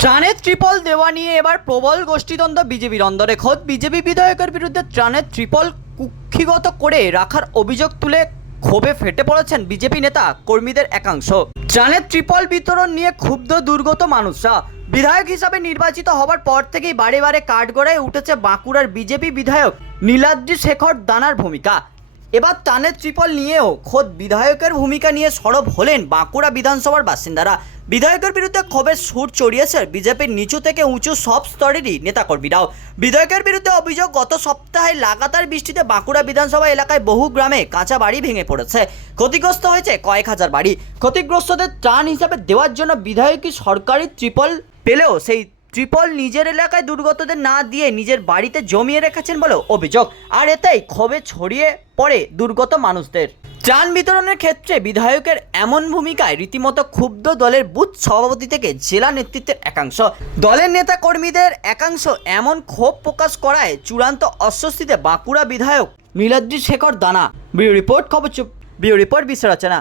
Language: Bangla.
ত্রাণের ত্রিপল দেওয়া নিয়ে এবার প্রবল গোষ্ঠীদ্বন্দ্ব বিজেপির অন্দরে খোদ বিজেপি বিধায়কের বিরুদ্ধে ত্রাণের ত্রিপল কুক্ষিগত করে রাখার অভিযোগ তুলে ক্ষোভে ফেটে পড়েছেন বিজেপি নেতা কর্মীদের একাংশ। ত্রাণের ত্রিপল বিতরণ নিয়ে ক্ষুব্ধ দুর্গত মানুষরা। বিধায়ক হিসাবে নির্বাচিত হবার পর থেকেই বারে বারে কাঠগড়ায় উঠেছে বাঁকুড়ার বিজেপি বিধায়ক নীলাদ্রি শেখর দানার ভূমিকা। এবার টানের ত্রিপল নিয়েও খোদ বিধায়কের ভূমিকা নিয়ে সরব হলেন বাঁকুড়া বিধানসভার বাসিন্দারা। বিধায়কের বিরুদ্ধে ক্ষোভের সুর চড়িয়েছে বিজেপির নিচু থেকে উঁচু সব স্তরেরই নেতাকর্মীরাও। বিধায়কের বিরুদ্ধে অভিযোগ, গত সপ্তাহে লাগাতার বৃষ্টিতে বাঁকুড়া বিধানসভা এলাকায় বহু গ্রামে কাঁচা বাড়ি ভেঙে পড়েছে। ক্ষতিগ্রস্ত হয়েছে কয়েক হাজার বাড়ি। ক্ষতিগ্রস্তদের ত্রাণ হিসাবে দেওয়ার জন্য বিধায়কই সরকারি ত্রিপল পেলেও সেই ত্রিপল নিজের এলাকায় দুর্গতদের না দিয়ে নিজের বাড়িতে জমিয়ে রেখেছেন বলেও অভিযোগ। আর এতেই ক্ষোভে ছড়িয়ে পড়ে দুর্গত মানুষদের। ত্রাণ বিতরণের ক্ষেত্রে বিধায়কের এমন ভূমিকায় রীতিমতো ক্ষুব্ধ দলের বুথ সভাপতি থেকে জেলা নেতৃত্বের একাংশ। দলের নেতা কর্মীদের একাংশ এমন ক্ষোভ প্রকাশ করায় চূড়ান্ত অস্বস্তিতে বাঁকুড়া বিধায়ক নীলাদ্রি শেখর দানা। বিউ রিপোর্ট, খবর চুপ বিউ রিপোর্ট বিশ্ব রচনা